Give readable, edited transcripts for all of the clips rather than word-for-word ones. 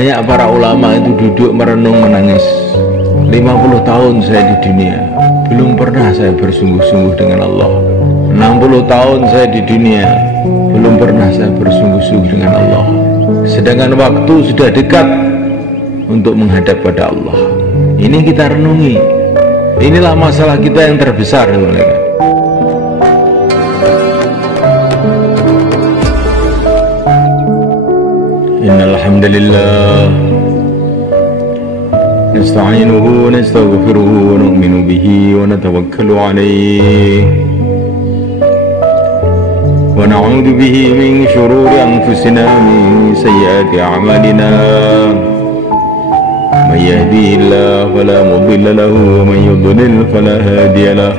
Banyak para ulama itu duduk merenung menangis. 50 tahun saya di dunia, belum pernah saya bersungguh-sungguh dengan Allah. 60 tahun saya di dunia, belum pernah saya bersungguh-sungguh dengan Allah. Sedangkan waktu sudah dekat untuk menghadap pada Allah. Ini kita renungi. Inilah masalah kita yang terbesar, mereka. Innal hamdalillah nasta'inuhu wa nastaghfiruhu wa nu'minu bihi wa natawakkalu alayhi wa na'udzu bihi min shururi anfusina min sayyiati a'malina may yahdihillahu fala mudilla lahu wa man yudlil fala hadiya lahu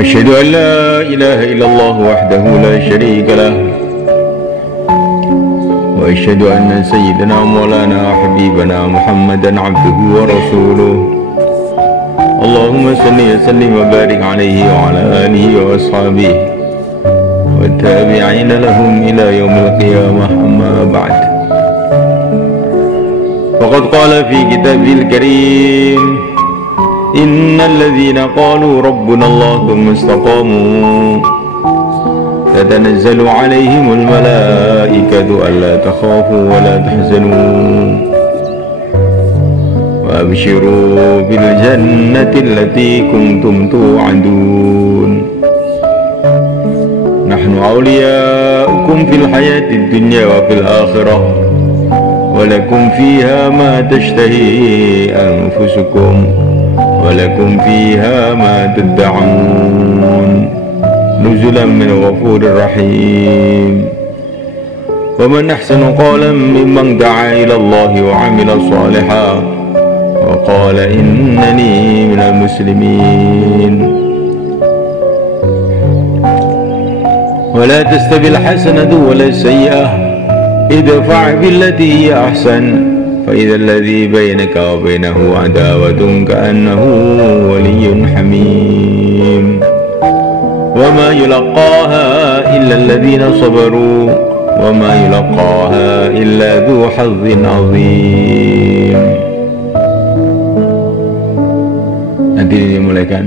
asyhadu an la ilaha illallah wahdahu la syarika lahu وأشهد أن سيدنا مولانا حبيبنا محمدا عبده ورسوله اللهم صل وسلم وبارك عليه وعلى آله وأصحابه والتابعين لهم إلى يوم القيامة أما بعد فقد قال في كتابه الكريم إن الذين قالوا ربنا الله ثم استقاموا تتنزل عليهم الملائكة ألا تخافوا ولا تحزنوا وأبشروا بالجنة التي كنتم توعدون نحن أولياؤكم في الحياة الدنيا وفي الآخرة ولكم فيها ما تشتهي أنفسكم ولكم فيها ما تدعون نزلا من غفور رحيم ومن أحسن قولا ممن دعا إلى الله وعمل صالحا وقال إنني من المسلمين ولا تستوي الحسنة ولا السيئة ادفع بالتي هي أحسن فإذا الذي بينك وبينه عداوة كأنه ولي حميم وما يلقاها إلا الذين صبروا وما يلقاها إلا ذو حظ عظيم. Nanti dimulaikan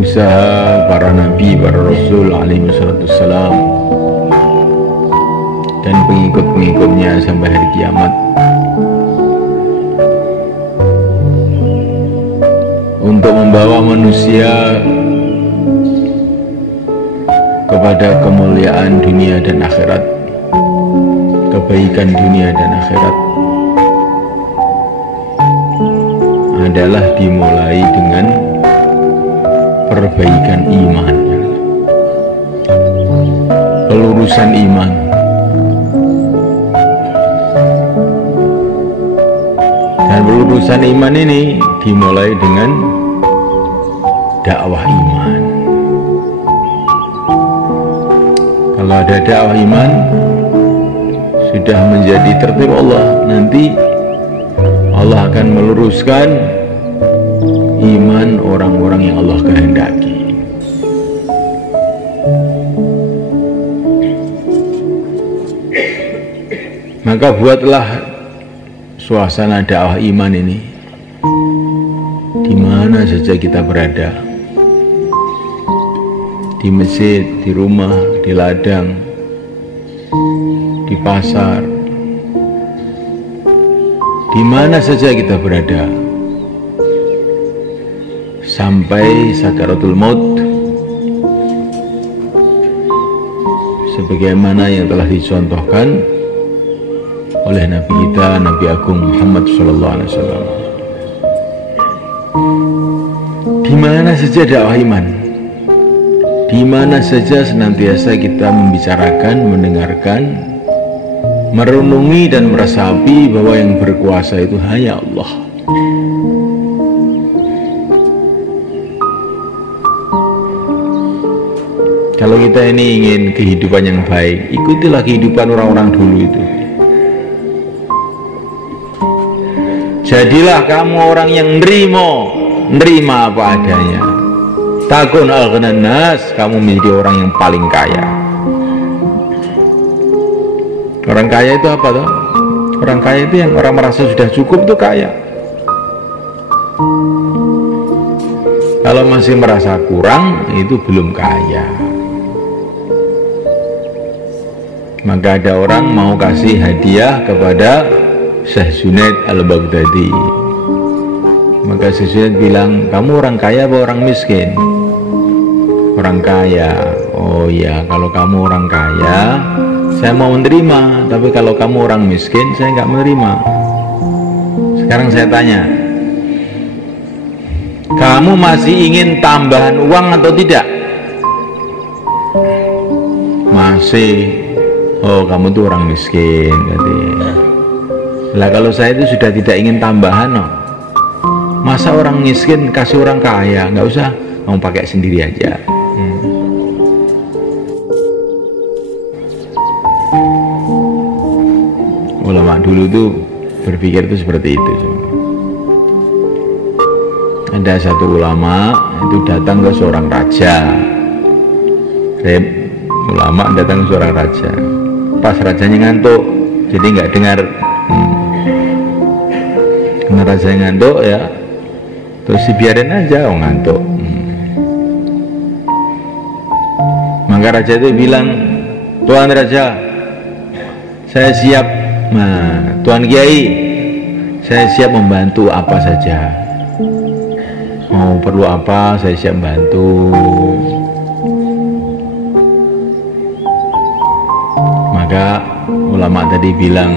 usaha para nabi, para rasul alaihi wassalam dan pengikut-pengikutnya sampai hari kiamat untuk membawa manusia kepada kemuliaan dunia dan akhirat, kebaikan dunia dan akhirat adalah dimulai dengan perbaikan iman, pelurusan iman. Dan pelurusan iman ini dimulai dengan dakwah iman. Kalau ada dakwah iman, sudah menjadi tertib Allah, nanti Allah akan meluruskan iman orang-orang yang Allah kehendaki. Maka buatlah suasana dakwah iman ini di mana saja kita berada, di masjid, di rumah, di ladang, di pasar, di mana saja kita berada, sampai sakaratul maut, sebagaimana yang telah dicontohkan oleh Nabi kita, Nabi Agung Muhammad SAW. Di mana saja dakwah iman, di mana saja senantiasa kita membicarakan, mendengarkan, merenungi dan meresapi bahwa yang berkuasa itu hanya Allah. Kalau kita ini ingin kehidupan yang baik, ikutilah kehidupan orang-orang dulu itu. Jadilah kamu orang yang nerima apa adanya. Takun aghnan nas, kamu menjadi orang yang paling kaya. Orang kaya itu apa toh? Orang kaya itu yang orang merasa sudah cukup itu kaya. Kalau masih merasa kurang, itu belum kaya. Maka ada orang mau kasih hadiah kepada Syekh Junaid Al-Baghdadi. Maka Syekh Junaid bilang, kamu orang kaya apa orang miskin? Orang kaya. Oh iya, kalau kamu orang kaya, saya mau menerima. Tapi kalau kamu orang miskin, saya nggak menerima. Sekarang saya tanya, kamu masih ingin tambahan uang atau tidak? Masih. Oh, kamu tuh orang miskin berarti. Lah kalau saya itu sudah tidak ingin tambahan, no. Masa orang miskin kasih orang kaya? Nggak usah, kamu pakai sendiri aja. Ulama dulu tuh berpikir itu seperti itu. Ada satu ulama itu datang ke seorang raja. Ulama datang ke seorang raja. Pas rajanya ngantuk, jadi nggak dengar. Karena rajanya ngantuk ya, terus dibiarin aja, oh ngantuk. Maka raja itu bilang, Tuan Raja, saya siap. Nah, Tuan Kiai, saya siap membantu apa saja. Mau perlu apa, saya siap bantu. Maka ulama tadi bilang,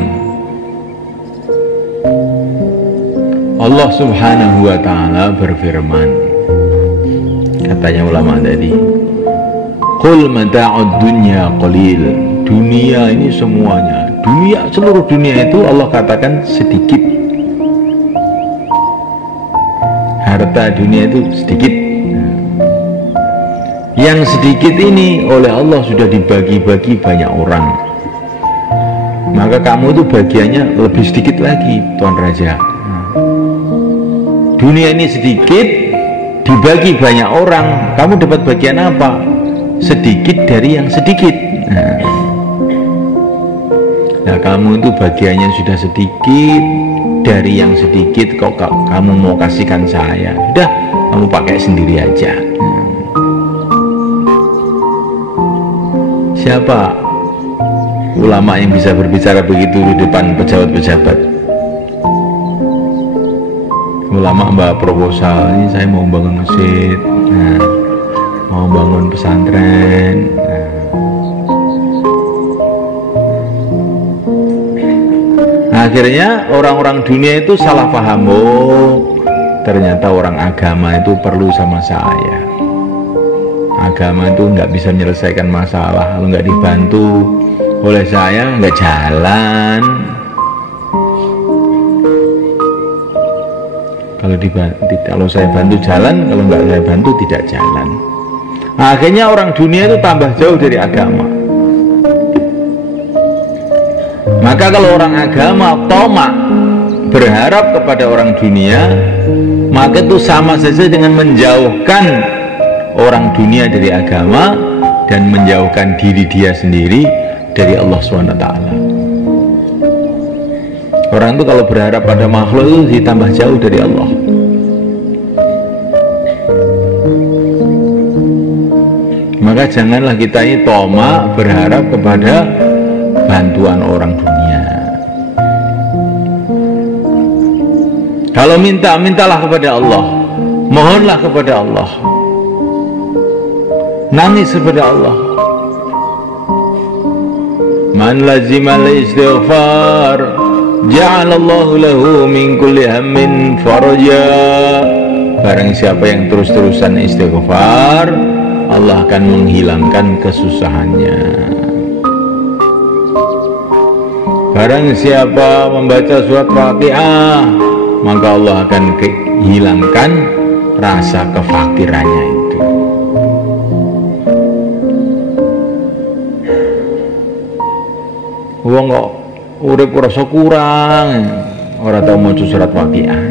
Allah Subhanahu wa ta'ala berfirman, katanya ulama tadi, qul mata'ud dunya qalil. Dunia ini semuanya, dunia, seluruh dunia itu Allah katakan sedikit. Harta dunia itu sedikit. Yang sedikit ini oleh Allah sudah dibagi-bagi banyak orang. Maka kamu itu bagiannya lebih sedikit lagi, Tuan Raja. Dunia ini sedikit, dibagi banyak orang, kamu dapat bagian apa? Sedikit dari yang sedikit. Nah, kamu itu bagiannya sudah sedikit dari yang sedikit, kok kamu mau kasihkan saya? Sudah, kamu pakai sendiri aja. Siapa ulama yang bisa berbicara begitu di depan pejabat-pejabat? Ulama bawa proposal, ini saya mau bangun masjid, mau bangun pesantren. Akhirnya orang-orang dunia itu salah paham. Oh, ternyata orang agama itu perlu sama saya. Agama itu nggak bisa menyelesaikan masalah kalau nggak dibantu oleh saya, nggak jalan. Kalau saya bantu jalan, kalau nggak saya bantu tidak jalan. Akhirnya orang dunia itu tambah jauh dari agama. Maka kalau orang agama tamak berharap kepada orang dunia, maka itu sama saja dengan menjauhkan orang dunia dari agama dan menjauhkan diri dia sendiri dari Allah SWT. Orang itu kalau berharap pada makhluk itu ditambah jauh dari Allah. Maka janganlah kita ini tamak berharap kepada bantuan orang dunia. Kalau minta, mintalah kepada Allah, mohonlah kepada Allah, nangis kepada Allah. Man lazima al-istighfar ja'alallahu lahu min kulli hammin faraja. Barang siapa yang terus-terusan istighfar, Allah akan menghilangkan kesusahannya. Barang siapa membaca surat Waqiah, maka Allah akan hilangkan rasa kefakirannya itu. Wong kok urip rasa kurang, ora tau maca surat Waqiah.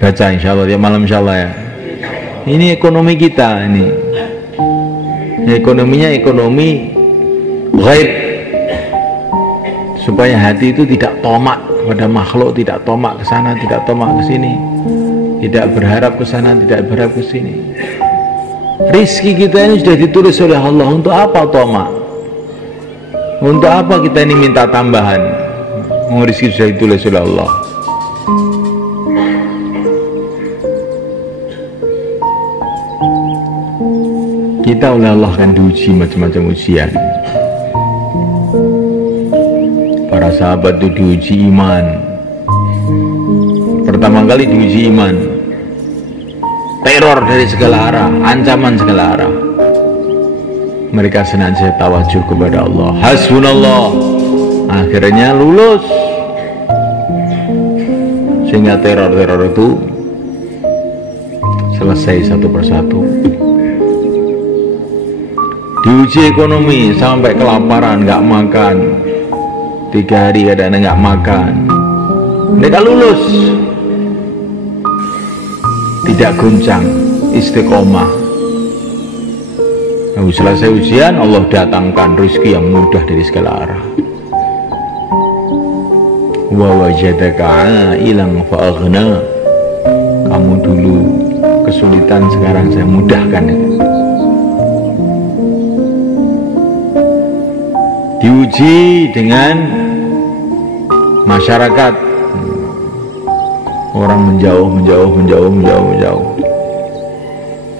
Baca insyaallah ya, malam insyaallah ya. Ini ekonomi kita ini. Ekonominya ekonomi ghaib, supaya hati itu tidak tomak pada makhluk, tidak tomak ke sana, tidak tomak ke sini, tidak berharap ke sana, tidak berharap ke sini. Rizki kita ini sudah ditulis oleh Allah. Untuk apa tomak? Untuk apa kita ini minta tambahan? Rizki sudah ditulis oleh Allah. Kita oleh Allah kan diuji macam-macam ujian. Para sahabat itu diuji iman. Pertama kali diuji iman, teror dari segala arah, ancaman segala arah. Mereka senantiasa tawajuh kepada Allah. Hasbunallah. Akhirnya lulus. Sehingga teror-teror itu selesai satu persatu. Diuji ekonomi sampai kelaparan, nggak makan 3 hari kadang-kadang nggak makan. Mereka lulus, tidak goncang, istiqomah. Lalu selesai ujian, Allah datangkan rezeki yang mudah dari segala arah. Wa wajadaka 'ailan fa aghna. Kamu dulu kesulitan, sekarang saya mudahkan itu. Diuji dengan masyarakat, orang menjauh.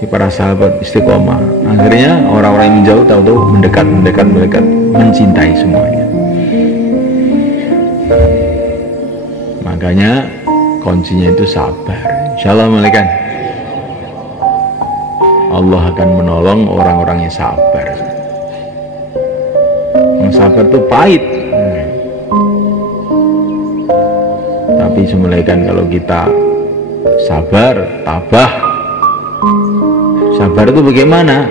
Di para sahabat istiqomah. Akhirnya orang-orang yang menjauh tahu-tahu mendekat, mencintai semuanya. Makanya kuncinya itu sabar. Insyaallah malaikat, Allah akan menolong orang-orang yang sabar. Sabar itu pahit, tapi semulaikan kalau kita sabar, tabah. Sabar itu bagaimana?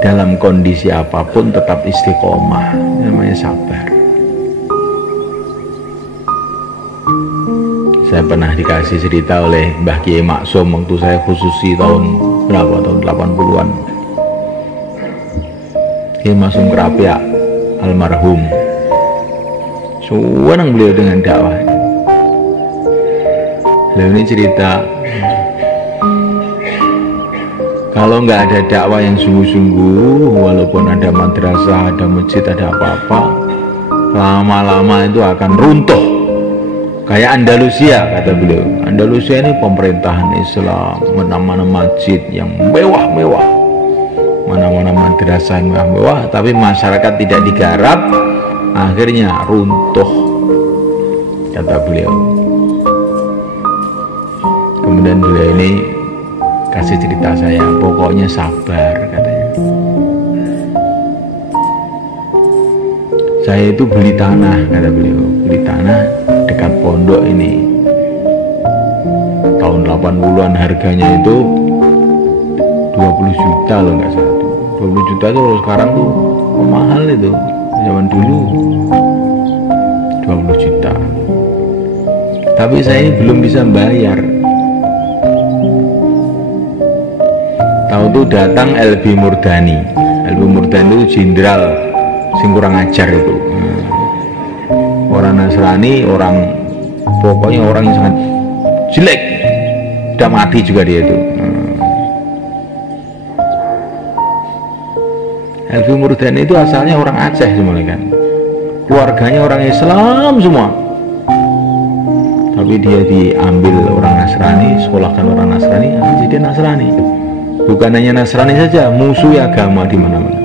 Dalam kondisi apapun tetap istiqomah, namanya sabar. Saya pernah dikasih cerita oleh Mbah Kiai Maksum waktu saya khususi tahun berapa, tahun 80-an. Kiai Maksum Kerapiak almarhum, senang beliau dengan dakwah. Beliau ini cerita, kalau nggak ada dakwah yang sungguh-sungguh, walaupun ada madrasah, ada masjid, ada apa-apa, lama-lama itu akan runtuh. Kayak Andalusia, kata beliau. Andalusia ini pemerintahan Islam, mana-mana masjid yang mewah-mewah, mana-mana madrasah yang mewah-mewah, tapi masyarakat tidak digarap, akhirnya runtuh, kata beliau. Kemudian beliau ini kasih cerita saya, pokoknya sabar, katanya. Saya itu beli tanah, kata beliau, beli tanah dekat pondok ini. Tahun 80-an harganya itu 20 juta loh, nggak salah. 20 juta itu sekarang tuh mahal itu. Zaman dulu 20 juta. Tapi saya ini belum bisa bayar. Tahu tuh datang LB Murdani. LB Murdani itu jenderal sing kurang ajar itu. Orang Nasrani, pokoknya orang yang sangat jelek, udah mati juga dia itu. LB Murdani itu asalnya orang Aceh semua kan, keluarganya orang Islam semua, tapi dia diambil orang Nasrani, sekolahkan orang Nasrani, jadi Nasrani. Bukan hanya Nasrani saja, musuh agama di mana-mana.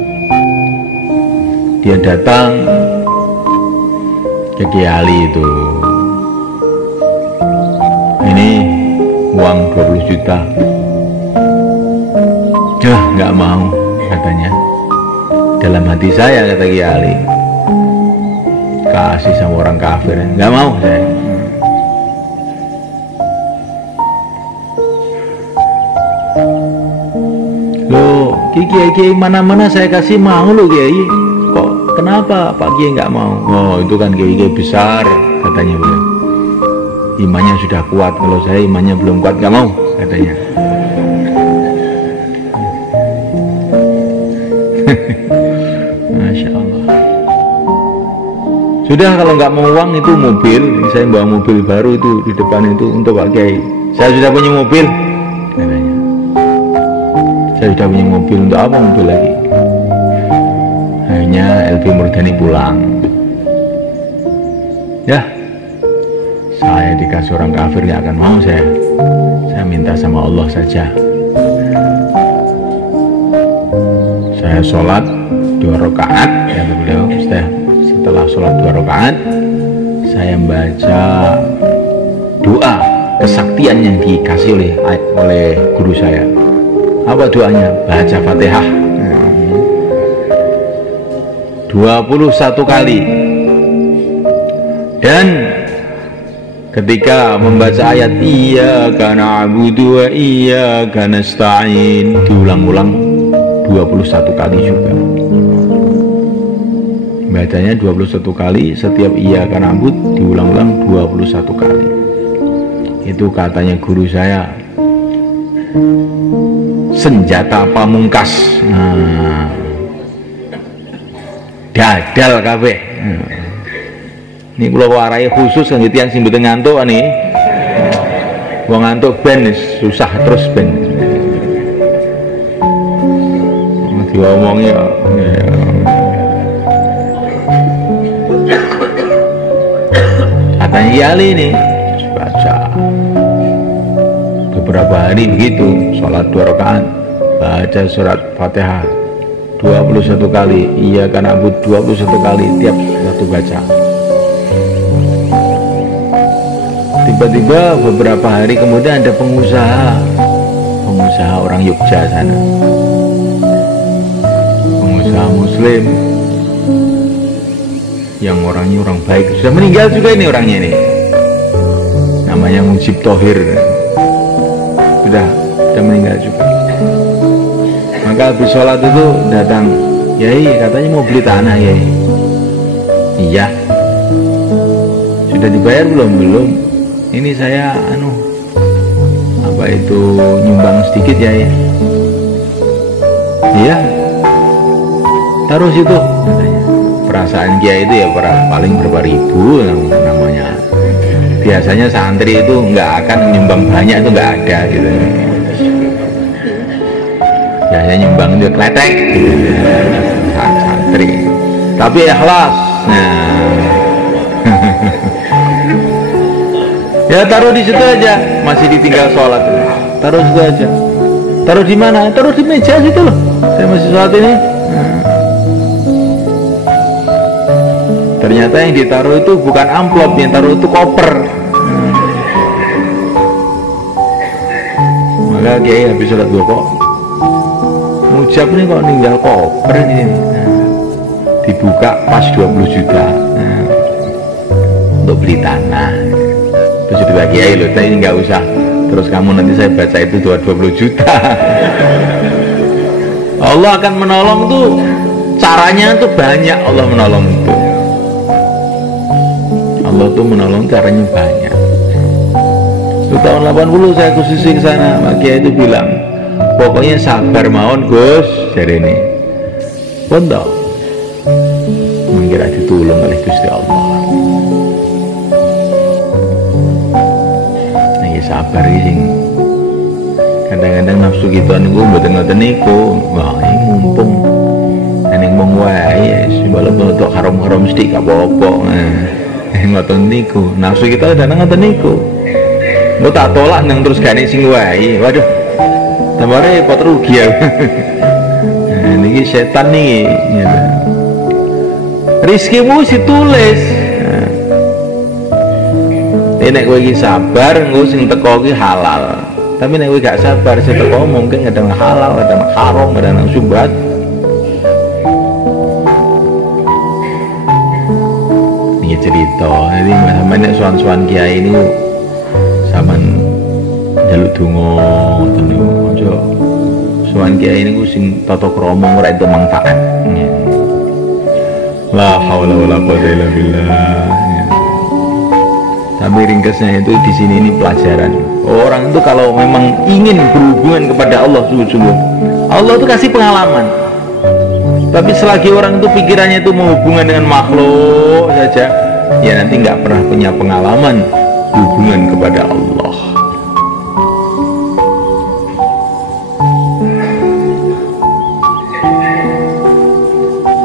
Dia datang ke Kiai Ali itu, ini uang 20 juta. Nggak mau, katanya. Dalam hati saya, kata Kiai Ali, kasih sama orang kafir, nggak mau saya. Loh, Kiai mana-mana saya kasih mau lo Kiai. Kok kenapa Pak Kiai nggak mau? Oh, itu kan Kiai besar, katanya beliau. Imannya sudah kuat, kalau saya imannya belum kuat, nggak mau, katanya. Masya Allah. Sudah, kalau nggak mau uang itu mobil, saya bawa mobil baru itu di depan itu untuk Pak Kiai. Saya sudah punya mobil, katanya. Saya sudah punya mobil, untuk apa mobil lagi? Hanya LP Murdani pulang. Ya, saya dikasih orang kafir nggak akan mau saya. Saya minta sama Allah saja. Saya sholat 2 rakaat, kata beliau. Setelah sholat 2 rakaat, saya membaca doa kesaktian yang dikasih oleh guru saya. Apa doanya? Baca Fatihah 21 kali. Dan ketika membaca ayat iyyaka na'budu wa iyyaka nasta'in, diulang-ulang 21 kali juga. Bacanya 21 kali, setiap iyyaka na'budu diulang-ulang 21 kali. Itu katanya guru saya senjata pamungkas. Dadal kabeh. Ini kula warai khusus kangge tiyang sing mboten ngantuk nih. Wong ngantuk ben susah terus ben. Diomongi ya. Katanya Yali nih baca beberapa hari begitu, sholat 2 rakaat, baca surat Fatihah 21 kali, iyyaka na'budu 21 kali tiap waktu baca. Tiba-tiba beberapa hari kemudian ada pengusaha orang Yogyakarta sana, pengusaha muslim yang orangnya orang baik, sudah meninggal juga ini orangnya ini, namanya Mujib Thohir, sudah meninggal juga. Maka habis sholat itu datang, Yai katanya mau beli tanah Yai. Iya. Sudah dibayar belum? Ini saya nyumbang sedikit Yai. Iya. Taruh situ katanya. Perasaan Kiai itu ya paling berapa ribu namanya. Biasanya santri itu nggak akan nyumbang banyak, itu nggak ada gitu. Biasanya nyumbang itu kletek gitu. Santri. Tapi ikhlas. Ya taruh di situ aja, masih ditinggal sholat. Taruh situ aja. Taruh di mana? Taruh di meja situ loh. Saya masih sholat ini. Ternyata yang ditaruh itu bukan amplop, yang taruh itu koper. Maka Kiai habis sholat kok Mujab ini kok ninggal koper ini. Dibuka pas 20 juta untuk beli tanah. Terus dibagi Kiai loh, ini nggak usah. Terus kamu nanti saya baca itu 20 juta. Allah akan menolong tuh, caranya tuh banyak. Allah menolong tuh. Allah tuh menolong caranya banyak. Itu tahun 80 saya khususin ke sana. Pak Kiai itu bilang, pokoknya sabar mawon Gus, jadi ini. Pondok mengira ditulung oleh Gusti Allah. Nih sabar ini. Kadang-kadang nafsu gitu niku mboten ngoten niku. Wah, ini mumpung ning wong wae walaupun untuk haram-haram sithik gak apa-apa. Ngoten niku. Nafsu kita udah ngoten niku. Mbok tak tolak nang terus gane sing wae. Waduh. Tambah repot rugi ya. Niki setan nih gitu. Rizkimu ditulis. Nek kowe iki sabar engko sing teko iki halal. Tapi nek kowe gak sabar sing teko mungkin kadang halal, kadang haram, kadang syubhat. Ini cerita. Jadi sampeyan sowan-sowan kiai ini sampean njaluk donga ngoten niku. Aja sowan kiai niku sing tata krama ora entuk manfaat. La haula wala quwwata illa billah. Tapi ringkasnya itu di sini ini pelajaran. Orang itu kalau memang ingin berhubungan kepada Allah sungguh-sungguh, Allah itu kasih pengalaman. Tapi selagi orang itu pikirannya itu mau hubungan dengan makhluk saja, ya nanti nggak pernah punya pengalaman hubungan kepada Allah.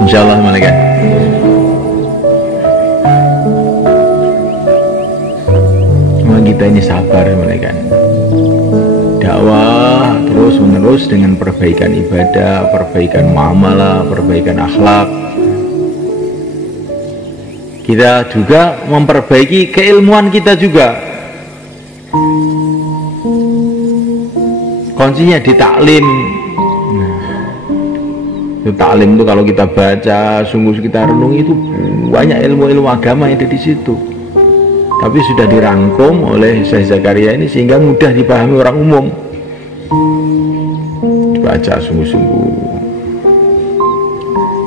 Insyaallah malaikat. Kita ini sabar malaikat. Dakwah terus menerus dengan perbaikan ibadah, perbaikan muamalah, perbaikan akhlak. Kita juga memperbaiki keilmuan kita juga. Kuncinya di taklim. Taklim itu kalau kita baca, sungguh kita renungi, itu banyak ilmu-ilmu agama yang ada di situ. Tapi sudah dirangkum oleh Syekh Zakaria ini sehingga mudah dipahami orang umum. Baca sungguh-sungguh.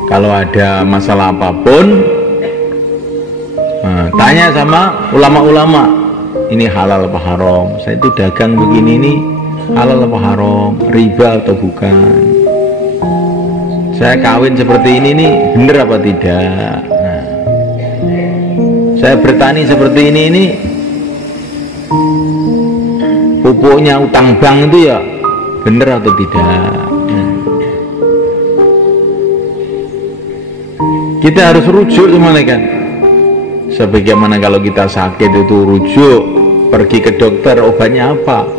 Kalau ada masalah apapun, tanya sama ulama-ulama. Ini halal apa haram? Saya itu dagang begini, ini halal apa haram? Riba atau bukan? Saya kawin seperti ini nih, bener apa tidak? Saya bertani seperti ini pupuknya utang bank itu ya benar atau tidak? Kita harus rujuk malaikat. Sebagaimana kalau kita sakit itu rujuk, pergi ke dokter, obatnya apa?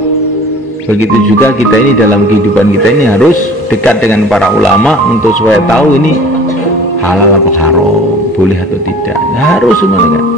Begitu juga kita ini dalam kehidupan kita ini harus dekat dengan para ulama untuk supaya tahu ini halal atau haram, boleh atau tidak. Harus malaikat.